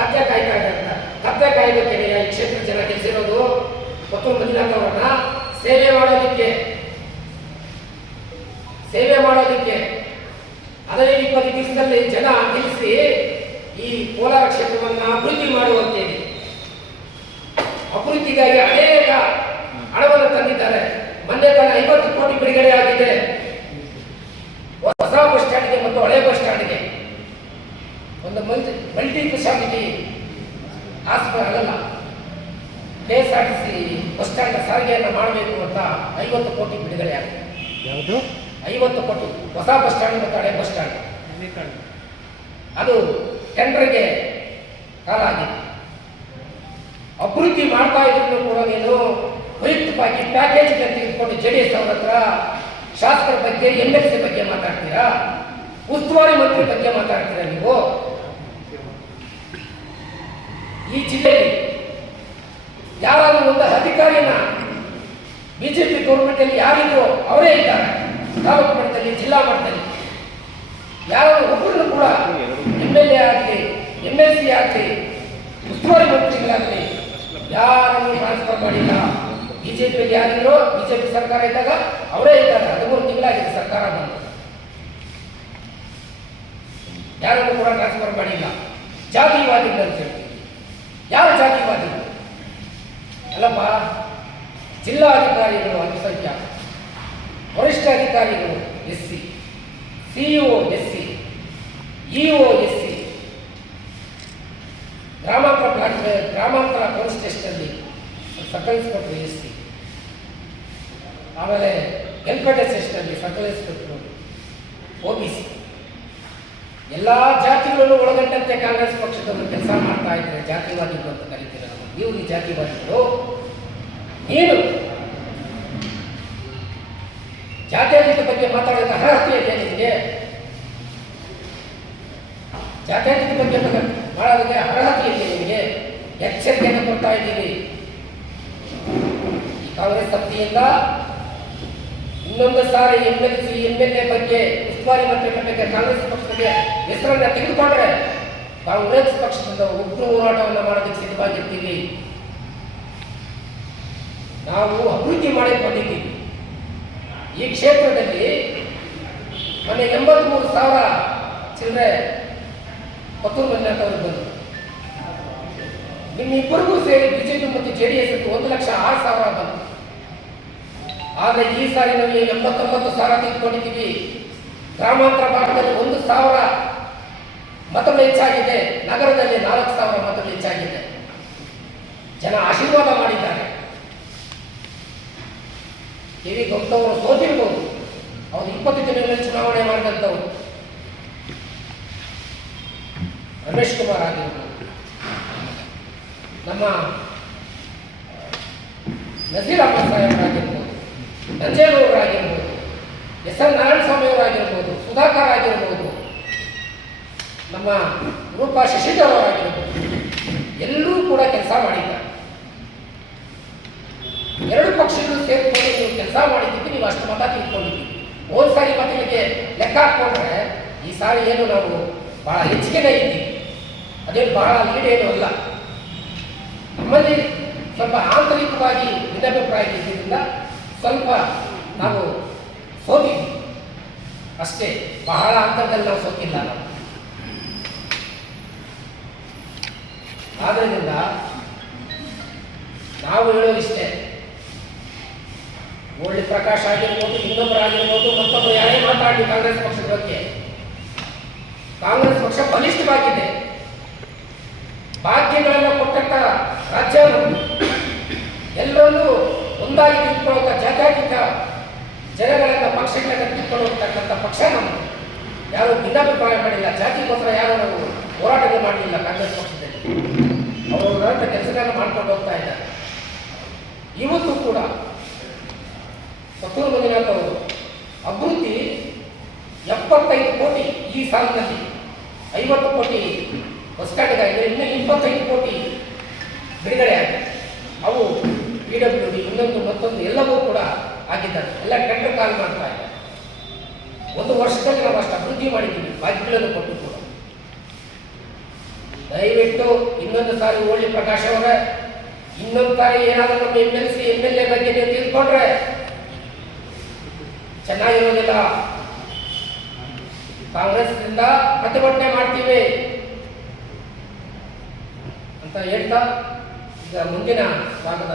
ಕತ್ತೆ ಕಾಯ್ತಾ ಇದ್ದಂತ ಕತ್ತೆ ಈ ಕ್ಷೇತ್ರ ಜನ ಸೇರೋದು ಮತ್ತೊಂದು ಮಂಜುನಾಥ್ ಅವರನ್ನ ಸೇವೆ ಮಾಡೋದಕ್ಕೆ ಸೇವೆ ಮಾಡೋದಕ್ಕೆ. ಹದಿನೈದು ಇಪ್ಪತ್ತು ದಿವಸದಲ್ಲಿ ಜನ ನಿಲ್ಲಿಸಿ ಈ ಕೋಲಾರ ಕ್ಷೇತ್ರವನ್ನು ಅಭಿವೃದ್ಧಿ ಮಾಡುವಂತೆ ಅಭಿವೃದ್ಧಿಗಾಗಿ ಅನೇಕ ಹಣವನ್ನು ತಂದಿದ್ದಾರೆ. ಮೊನ್ನೆ ತನ್ನ ಐವತ್ತು ಕೋಟಿ ಬಿಡುಗಡೆ ಆಗಿದೆ. ಹೊಸ ಬಸ್ ಸ್ಟ್ಯಾಂಡ್ಗೆ ಮತ್ತು ಹಳೆ ಬಸ್ ಸ್ಟ್ಯಾಂಡ್ಗೆ. ಒಂದು ಮಲ್ಟಿ ಮಲ್ಟಿ ಸ್ಪೆಷಾಲಿಟಿ ಹಾಸ್ಪಿಟಲ್ ಅಲ್ಲ K S R T C bus stand ಸಾರಿಗೆಯನ್ನು ಮಾಡಬೇಕು ಅಂತ ಐವತ್ತು ಕೋಟಿ ಬಿಡುಗಡೆ ಆಗಿದೆ. ಯಾವುದು? ಐವತ್ತು ಕೋಟಿ. ಹೊಸ ಬಸ್ ಸ್ಟ್ಯಾಂಡ್ ಮತ್ತು ಹಳೆ ಬಸ್ ಸ್ಟ್ಯಾಂಡ್ ಅದು ಟೆಂಡರ್ಗೆ ಕಾಲ ಆಗಿದೆ. ಅಭಿವೃದ್ಧಿ ಮಾಡ್ತಾ ಇದ್ರು ಕೂಡ ನೀನು ವೈಯಕ್ತಿಕವಾಗಿ ಪ್ಯಾಕೇಜ್ ತೆಗೆದುಕೊಂಡು ಜೆ ಡಿ ಎಸ್ ಅವ್ರ ಹತ್ರ ಶಾಸಕರ ಬಗ್ಗೆ ಎಂ ಎಲ್ ಸಿ ಬಗ್ಗೆ ಮಾತಾಡ್ತೀರಾ? ಉಸ್ತುವಾರಿ ಮಂತ್ರಿ ಬಗ್ಗೆ ಮಾತಾಡ್ತೀರಾ ನೀವು? ಈ ಜಿಲ್ಲೆಯಲ್ಲಿ ಯಾರಾದರೂ ಒಂದು ಅಧಿಕಾರಿನ ಬಿಜೆಪಿ ಗೌರ್ಮೆಂಟ್ ಅಲ್ಲಿ ಯಾರಿದ್ರು ಅವರೇ ಇದ್ದಾರೆ. ತಾಲೂಕು ಮಟ್ಟದಲ್ಲಿ, ಜಿಲ್ಲಾ ಮಟ್ಟದಲ್ಲಿ. ಯಾರು ಒಬ್ಬರನ್ನು ಕೂಡ ಎಂ ಎಲ್ ಎ ಆಗಲಿ ಎಂ ಎಲ್ ಸಿ ಆಗಲಿ, ಉಸ್ತುವಾರಿ ಮಂತ್ರಿಗಳಾಗಲಿ ಯಾರನ್ನು ಟ್ರಾನ್ಸ್ಫರ್ ಮಾಡಿಲ್ಲ. ಬಿಜೆಪಿಯಲ್ಲಿ ಯಾರಿದ್ರು, ಬಿಜೆಪಿ ಸರ್ಕಾರ ಇದ್ದಾಗ ಅವರೇ ಇದ್ದಾರೆ. ಹದಿಮೂರು ತಿಂಗಳಾಗಿದೆ ಸರ್ಕಾರ ಬಂದು. ಯಾರನ್ನು ಕೂಡ ಟ್ರಾನ್ಸ್ಫರ್ ಮಾಡಿಲ್ಲ. ಜಾತಿವಾದಿಗಳಂತೇಳಿ. ಯಾವ ಜಾತಿವಾದಿಗಳು ಅಲ್ಲಪ್ಪ ಜಿಲ್ಲಾಧಿಕಾರಿಗಳು ಅಲ್ಪಸಂಖ್ಯಾತ ವರಿಷ್ಠ ಅಧಿಕಾರಿಗಳು S C CEO S C EO S C ಗ್ರಾಮಾಂತರ ಬ್ಲಾಕ್ ಗ್ರಾಮಾಂತರ ಪೊಲೀಸ್ ಸ್ಟೇಷನಲ್ಲಿ ಸಕಲ್ ಇನ್ಸ್ಪೆಕ್ಟರ್ ಎಸ್ ಸಿ ಆಮೇಲೆ ಎಲ್ಪೇಟೆ ಸ್ಟೇಷನಲ್ಲಿ circle inspector O B C. ಎಲ್ಲ ಜಾತಿಗಳನ್ನು ಒಳಗೊಂಡಂತೆ ಕಾಂಗ್ರೆಸ್ ಪಕ್ಷದವರು ಕೆಲಸ ಮಾಡ್ತಾ ಇದ್ದಾರೆ ಜಾತಿವಾದಿಗಳು ಅಂತ ಕರಿತೀರ ನಾವು. ಈ ಜಾತಿವಾದಿಗಳು. ಏನು ಜಾತ್ಯತೀತ ಬಗ್ಗೆ ಮಾತಾಡಿದ ಅರ್ಹತೆ ಇದೆ ನಿಮಗೆ ಜಾತ್ಯತೀತ ಬಗ್ಗೆ ಮಾಡೋದಕ್ಕೆ ಅರ್ಹತೆ ಇದೆ ನಿಮಗೆ ಎಚ್ಚರಿಕೆಯನ್ನು ಕೊಡ್ತಾ ಇದ್ದೀವಿ ಈ ಕಾಂಗ್ರೆಸ್ ಸಮಿತಿಯಿಂದ ಇನ್ನೊಂದು ಸಾರಿ M L C M L A ಬಗ್ಗೆ ಉಸ್ತುವಾರಿ ಮಂತ್ರಿಗಳ ಬಗ್ಗೆ ಕಾಂಗ್ರೆಸ್ ಪಕ್ಷಕ್ಕೆ ಹೆಸರನ್ನ ತೆಗೆದುಕೊಂಡ್ರೆ ಕಾಂಗ್ರೆಸ್ ಪಕ್ಷದಿಂದ ಉಗ್ರ ಹೋರಾಟವನ್ನು ಮಾಡೋದಕ್ಕೆ ಸಿದ್ಧವಾಗಿರ್ತೀವಿ. ನಾವು ಅಭಿವೃದ್ಧಿ ಮಾಡಿ ಬಂದಿದ್ದೀವಿ ಈ ಕ್ಷೇತ್ರದಲ್ಲಿ ಮೊನ್ನೆ ಎಂಬತ್ಮೂರು ಸಾವಿರ ಚಿಲ್ಲರೆ ಪತ್ತೂರು ಮಂಜುನಾಥ್ ಅವರು ಬಂದರು. ನಿಮ್ಮಿಬ್ಬರಿಗೂ ಸೇರಿ ಬಿಜೆಪಿ ಮತ್ತು ಜೆ ಡಿ ಎಸ್ ಒಂದು ಲಕ್ಷ ಆರು ಸಾವಿರ ಬಂತು ಆದರೆ ಈ ಸಾರಿ ನಮಗೆ ಎಂಬತ್ತೊಂಬತ್ತು ಸಾವಿರ ತೆಗೆದುಕೊಂಡಿದ್ದೀವಿ. ಗ್ರಾಮಾಂತರ ಭಾಗದಲ್ಲಿ ಒಂದು ಸಾವಿರ ಮತಗಳು ಹೆಚ್ಚಾಗಿದೆ. ನಗರದಲ್ಲಿ ನಾಲ್ಕು ಸಾವಿರ ಮತಗಳು ಹೆಚ್ಚಾಗಿದೆ. ಜನ ಆಶೀರ್ವಾದ ಮಾಡಿದ್ದಾರೆ. ಕೆ ವಿ ಗೌತಮರು ಸೋತಿರ್ಬೋದು. ಅವರು ಇಪ್ಪತ್ತು ದಿನಗಳಲ್ಲಿ ಚುನಾವಣೆ ಮಾಡಿದಂಥವ್ರು. ರಮೇಶ್ ಕುಮಾರ್ ಆಗಿರ್ಬೋದು. ನಮ್ಮ ನಜೀರ್ ಅಹಮದ್ ಸಾಹೇಬರಾಗಿರ್ಬೋದು. ನಂಜೇಗೌಡರಾಗಿರ್ಬೋದು ಎಸ್ ಎಲ್ ನಾರಾಯಣ ಸ್ವಾಮಿ ಅವರಾಗಿರ್ಬೋದು ಸುಧಾಕರ್ ಆಗಿರ್ಬೋದು ನಮ್ಮ ರೂಪಾ ಶಶಿಧರ್ ಅವರಾಗಿರ್ಬೋದು ಎಲ್ಲರೂ ಕೂಡ ಕೆಲಸ ಮಾಡಿದ್ದಾರೆ. ಎರಡು ಪಕ್ಷಗಳು ಸೇರಿಕೊಂಡು ನೀವು ಕೆಲಸ ಮಾಡಿದ್ದಕ್ಕೆ ನೀವು ಅಷ್ಟು ಮತ ತಿಳ್ಕೊಂಡಿದ್ದೀವಿ ಹೋದ ಸಾರಿ ಮತಗಳಿಗೆ ಲೆಕ್ಕ ಹಾಕ್ಕೊಂಡ್ರೆ ಈ ಸಾರಿ ಏನು ನಾವು ಬಹಳ ಹೆಚ್ಚಿಗೆನೇ ಇದ್ದೀವಿ. ಅದೇನು ಬಹಳ ಏನು ಅಲ್ಲ. ನಮ್ಮಲ್ಲಿ ಸ್ವಲ್ಪ ಆಂತರಿಕವಾಗಿ ಭಿನ್ನಾಭಿಪ್ರಾಯ ಇದ್ದಿದ್ದರಿಂದ ಸ್ವಲ್ಪ ನಾವು ಸೋತಿದ್ವಿ ಅಷ್ಟೇ, ಬಹಳ ಅಂತರದಲ್ಲಿ ನಾವು ಸೋತಿಲ್ಲ ನಾವು. ಆದ್ರಿಂದ ನಾವು ಹೇಳೋದಿಷ್ಟೇ. ಮುರಳಿ ಪ್ರಕಾಶ್ ಆಗಿರ್ಬೋದು, ಇನ್ನೊಬ್ಬರಾಗಿರ್ಬೋದು, ಮತ್ತೊಬ್ಬರು ಯಾರೇ ಮಾತಾಡಿ ಕಾಂಗ್ರೆಸ್ ಪಕ್ಷದ ಬಗ್ಗೆ. ಕಾಂಗ್ರೆಸ್ ಪಕ್ಷ ಬಲಿಷ್ಠವಾಗಿದೆ. ಭಾಗ್ಯಗಳೆಲ್ಲ ಕೊಟ್ಟಂತ ರಾಜ್ಯ ಎಲ್ಲರೂ ಎಲ್ಲರಲ್ಲೂ ಒಂದಾಗಿ ತಿಳ್ಕೊಳ್ಳುವಂಥ ಜಾತ್ಯಾತೀತ ಜನಗಳನ್ನ ಪಕ್ಷಗಳನ್ನ ನಿಂತ್ಕೊಳ್ಳುವಂತಕ್ಕಂಥ ಪಕ್ಷ ನಮ್ಮದು ಯಾರು ಭಿನ್ನಾಭಿಪ್ರಾಯ ಮಾಡಿಲ್ಲ ಜಾತಿಗೋಸ್ಕರ ಯಾರು ನಾವು ಹೋರಾಟಗಳು ಮಾಡಲಿಲ್ಲ ಕಾಂಗ್ರೆಸ್ ಪಕ್ಷದಲ್ಲಿ. ಅವರು ನನ್ನ ಕೆಲಸಗಳನ್ನ ಮಾಡ್ಕೊಂಡು ಹೋಗ್ತಾ ಇದ್ದಾರೆ. ಇವತ್ತು ಕೂಡ ಸತ್ತೂರು ಮಂಜುನಾಥ್ ಅವರು ಅಭಿವೃದ್ಧಿ ಎಪ್ಪತ್ತೈದು ಕೋಟಿ ಈ ಸಾಲಿನಲ್ಲಿ. ಐವತ್ತು ಕೋಟಿ ಇನ್ನೂ ಇನ್ನು ಇಪ್ಪತ್ತೈದು ಕೋಟಿ ಬಿಡುಗಡೆ ಆಗಿದೆ. ಅವು ಪಿ ಡಬ್ಲ್ಯೂ ಡಿ ಇನ್ನೊಂದು ಮತ್ತೊಂದು ಎಲ್ಲವೂ ಕೂಡ ಆಗಿದ್ದಾರೆ. ಎಲ್ಲ ಟೆಂಡರ್ ಕಾಲ್ ಮಾಡ್ತಾ ಇದ್ದಾರೆ ಒಂದು ವರ್ಷದಲ್ಲಿ ನಾವು ಅಷ್ಟು ಅಭಿವೃದ್ಧಿ ಮಾಡಿದ್ದೀವಿ. ಬಾಕಿಗಳನ್ನು ಕೊಟ್ಟು ಕೂಡ. ದಯವಿಟ್ಟು ಇನ್ನೊಂದು ಸಾರಿ ಓಳಿ ಪ್ರಕಾಶ್ ಅವರೇ, ಇನ್ನೊಂದು ಸಾರಿ ಏನಾದರೂ ನಮ್ಮ M L C M L A ಬಗ್ಗೆ ನೀವು ತಿಳ್ಕೊಂಡ್ರೆ ಚೆನ್ನಾಗಿರೋದಿಲ್ಲ. ಕಾಂಗ್ರೆಸ್ನಿಂದ ಪ್ರತಿಭಟನೆ ಮಾಡ್ತೀವಿ ಅಂತ ಹೇಳ್ತಾ ಈಗ ಮುಂದಿನ ಭಾಗದ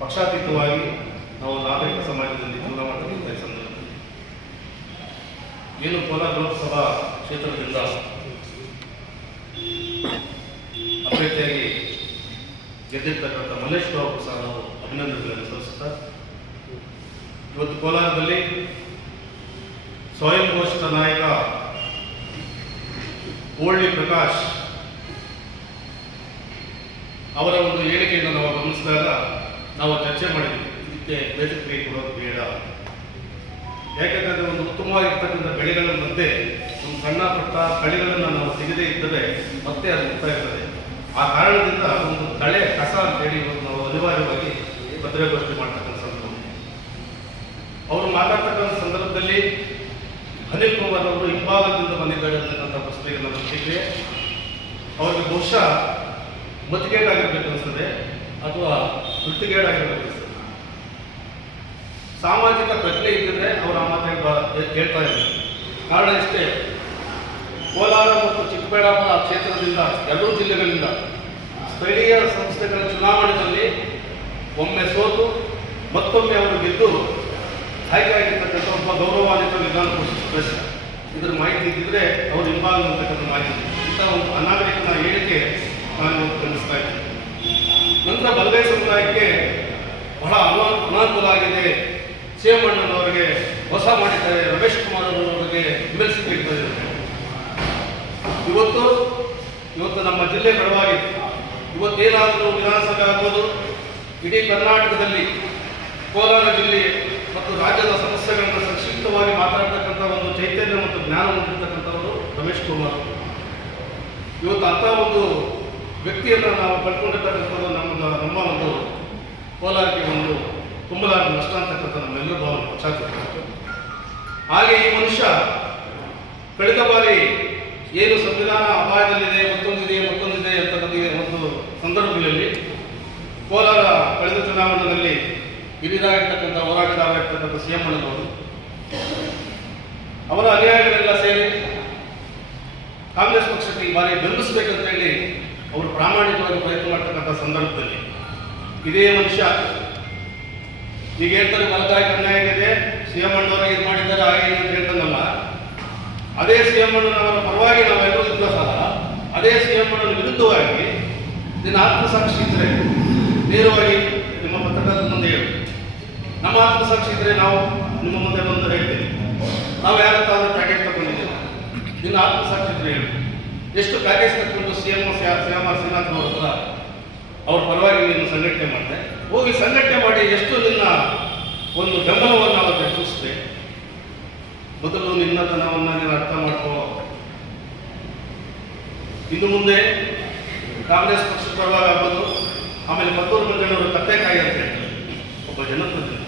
ಪಕ್ಷಾತೀತವಾಗಿ ನಾವು ನಾಗರಿಕ ಸಮಾಜದಲ್ಲಿ ಜೀವನ ಮಾಡಲು ಸಂದರ್ಭದಲ್ಲಿ ಏನು ಕೋಲಾರ ಲೋಕಸಭಾ ಕ್ಷೇತ್ರದಿಂದ ಅಭ್ಯರ್ಥಿಯಾಗಿ ಗೆದ್ದಿರ್ತಕ್ಕಂಥ ಮಲ್ಲೇಶ್ ಬಾಬು ಸಹ ನಾವು ಅಭಿನಂದನೆಗಳನ್ನು ಸಲ್ಲಿಸುತ್ತಾ, ಇವತ್ತು ಕೋಲಾರದಲ್ಲಿ ಸ್ವಯಂ ಘೋಷಿತ ನಾಯಕ ಓಳ್ಳಿ ಪ್ರಕಾಶ್ ಅವರ ಒಂದು ಹೇಳಿಕೆಯನ್ನು ನಾವು ಗಮನಿಸಿದಾಗ ನಾವು ಚರ್ಚೆ ಮಾಡಿದ್ವಿ. ಇದಕ್ಕೆ ಪ್ರತಿಕ್ರಿಯೆ ಕೊಡೋದು ಬೇಡ. ಯಾಕಂದ್ರೆ ಒಂದು ಉತ್ತಮವಾಗಿರ್ತಕ್ಕಂಥ ಬೆಳೆಗಳ ಮಧ್ಯೆ ಒಂದು ಸಣ್ಣ ಪುಟ್ಟ ಕಳೆಗಳನ್ನು ನಾವು ಸಿಗದೇ ಇದ್ದರೆ ಮತ್ತೆ ಅದು ಮುಕ್ತ ಇರ್ತದೆ. ಆ ಕಾರಣದಿಂದ ಒಂದು ಕಳೆ ಕಸ ಅಂತೇಳಿ ಇವತ್ತು ನಾವು ಅನಿವಾರ್ಯವಾಗಿ ಪತ್ರಿಕಾಗೋಷ್ಠಿ ಮಾಡ್ತಕ್ಕಂಥ ಸಂದರ್ಭ. ಅವರು ಮಾತಾಡ್ತಕ್ಕಂಥ ಸಂದರ್ಭದಲ್ಲಿ ಅನಿಲ್ ಕುಮಾರ್ ಅವರು ಹಿಂಭಾಗದಿಂದ ಬಂದಿದ್ದಾರೆ ಅಂತಕ್ಕಂಥ ಪ್ರಶ್ನೆಗೆ ಪ್ರತಿಕ್ರಿಯೆ ಅವರಿಗೆ ಬಹುಶಃ ಮತಿಗೇಡಾಗಿರ್ಬೇಕು ಅನಿಸ್ತದೆ ಅಥವಾ ವೃತ್ತಿಗೇಡಾಗಿರ್ಬೇಕು ಅನಿಸ್ತದೆ ಸಾಮಾಜಿಕ ಪ್ರಜ್ಞೆ ಇದ್ದರೆ ಅವರು ಆ ಮಾತು ಹೇಳ್ತಾ ಇದ್ದಾರೆ ಕಾರಣ ಇಷ್ಟೇ, ಕೋಲಾರ ಮತ್ತು ಚಿಕ್ಕಬಳ್ಳಾಪುರ ಕ್ಷೇತ್ರದಿಂದ, ಎರಡೂ ಜಿಲ್ಲೆಗಳಿಂದ ಸ್ಥಳೀಯ ಸಂಸ್ಥೆಗಳ ಚುನಾವಣೆಯಲ್ಲಿ ಒಮ್ಮೆ ಸೋತು, ಮತ್ತೊಮ್ಮೆ ಅವರು ಗೆದ್ದು ಆಯ್ಕೆಯಾಗಿರ್ತಕ್ಕಂಥ ಒಬ್ಬ ಗೌರವಾನ್ವಿತ ವಿಧಾನ ಪರಿಷತ್ ಇದರ ಮಾಹಿತಿ ಇದ್ದಿದ್ರೆ ಅವರು ಅಂತಕ್ಕಂಥ ಮಾಹಿತಿ ಇಂಥ ಒಂದು ಅನಾಗರಿಕನ ಹೇಳಿಕೆ ನಾನು ಕಲಿಸ್ತಾ ಇದ್ದೀನಿ ನಂತರ ಬಲಗೈ ಸಮುದಾಯಕ್ಕೆ ಬಹಳ ಅನಾ ಅನಾನುಕೂಲ ಆಗಿದೆ ಸೇಮಣ್ಣನವರಿಗೆ ಹೊಸ ಮಾಡಿದ್ದಾರೆ. ರಮೇಶ್ ಕುಮಾರ್ ಅವರವರಿಗೆ ಇದ್ದಾರೆ ಇವತ್ತು ಇವತ್ತು ನಮ್ಮ ಜಿಲ್ಲೆ ಬಡವಾಗಿದೆ ಇವತ್ತೇನಾದರೂ ವಿಧಾನಸಭೆ ಆಗ್ಬೋದು ಇಡೀ ಕರ್ನಾಟಕದಲ್ಲಿ, ಕೋಲಾರ ಜಿಲ್ಲೆ ಮತ್ತು ರಾಜ್ಯದ ಸಮಸ್ಯೆಗಳನ್ನು ಸಂಕ್ಷಿಪ್ತವಾಗಿ ಮಾತಾಡ್ತಕ್ಕಂಥ ಒಂದು ಚೈತನ್ಯ ಮತ್ತು ಜ್ಞಾನ ಹೊಂದಿರತಕ್ಕಂಥವರು ರಮೇಶ್ ಕುಮಾರ್. ಇವತ್ತು ಅಂಥ ಒಂದು ವ್ಯಕ್ತಿಯನ್ನು ನಾವು ಕಳ್ಕೊಂಡಿರ್ತಕ್ಕಂಥದ್ದು ನಮ್ಮ ನಮ್ಮ ಒಂದು ಕೋಲಾರಕ್ಕೆ ಒಂದು ತುಂಬಲಾರದ ನಷ್ಟ ಅಂತಕ್ಕಂಥ ನಮ್ಮೆಲ್ಲರೂ ಭಾವನೆ ಹಾಗೆ ಈ ಮನುಷ್ಯ ಕಳೆದ ಬಾರಿ ಏನು ಸಂವಿಧಾನ ಅಪಾಯದಲ್ಲಿದೆ, ಮತ್ತೊಂದಿದೆ ಮತ್ತೊಂದಿದೆ ಅಂತಕ್ಕಂಥ ಒಂದು ಸಂದರ್ಭಗಳಲ್ಲಿ ಕೋಲಾರ ಕಳೆದ ಚುನಾವಣೆಯಲ್ಲಿ ಹಿರಿದಾಗಿರ್ತಕ್ಕಂಥ ಹೋರಾಟಗಾರರಾಗಿರ್ತಕ್ಕಂಥ ಸಿ ಎಂ ಅಣ್ಣನವರು ಅವರ ಅನುಯಾಯಿಗಳೆಲ್ಲ ಸೇರಿ ಕಾಂಗ್ರೆಸ್ ಪಕ್ಷಕ್ಕೆ ಈ ಬಾರಿ ಬೆಂಬಲಿಸಬೇಕಂತ ಹೇಳಿ ಅವರು ಪ್ರಾಮಾಣಿಕವಾಗಿ ಪ್ರಯತ್ನ ಮಾಡ್ತಕ್ಕಂಥ ಸಂದರ್ಭದಲ್ಲಿ ಇದೇ ಮನುಷ್ಯ ಈಗ ಹೇಳ್ತಾರೆ ಬಲದಾಯಿ ಅನ್ಯಾಯ ಆಗಿದೆ ಸಿ ಎಂ ಅಣ್ಣವರ ಇದು ಮಾಡಿದ್ದಾರೆ, ಹಾಗೆ ಅಂತ ಹೇಳ್ತಾನಲ್ಲ. ಅದೇ ಸಿ ಎಂ ಅಣ್ಣನವರ ಪರವಾಗಿ ನಾವೆಲ್ಲರೂ ಇದ್ರೂ ಸಹ ಅದೇ ಸಿ ಎಂ ಅಣ್ಣನ ವಿರುದ್ಧವಾಗಿ ನಿನ್ನ ಆತ್ಮಸಾಕ್ಷಿ ಇದ್ರೆ ನೇರವಾಗಿ ನಿಮ್ಮ ಪತ್ರಕರ್ತರ ಮುಂದೆ ಹೇಳಿ. ನಮ್ಮ ಆತ್ಮಸಾಕ್ಷಿ ಇದ್ರೆ ನಾವು ನಿಮ್ಮ ಮುಂದೆ ಬಂದು ಹೇಳ್ತೇವೆ ನಾವು ಯಾರತ್ತಾದ್ರೂ ಪ್ಯಾಕೆಟ್ ತಗೊಂಡಿದ್ದೇವೆ. ನಿನ್ನ ಆತ್ಮಸಾಕ್ಷಿ ಇದ್ರೆ ಹೇಳು. ಎಷ್ಟು ಪ್ಯಾಕೇಜ್ ತಗೊಂಡು C M C R Srinath ಅವ್ರ ಹತ್ರ ಅವ್ರ ಪರವಾಗಿ ನೀನು ಸಂಘಟನೆ ಮಾಡಿದೆ. ಹೋಗಿ ಸಂಘಟನೆ ಮಾಡಿ ಎಷ್ಟು ನಿನ್ನ ಒಂದು ಬೆಂಬಲವನ್ನು ಅವರಿಗೆ ಸೂಚಿಸಿದೆ. ಮೊದಲು ನಿನ್ನತನವನ್ನು ನೀನು ಅರ್ಥ ಮಾಡ್ಕೋ. ಇನ್ನು ಮುಂದೆ ಕಾಂಗ್ರೆಸ್ ಪಕ್ಷದ ಪರವಾಗಿ ಆಗ್ಬೋದು. ಆಮೇಲೆ ಮತ್ತೊಂದು ಮಂಜಣ್ಣವರು ಕತ್ತೆಕಾಯಿ ಅಂತ ಹೇಳ್ತಾರೆ. ಒಬ್ಬ ಜನಪ್ರತಿನಿಧಿ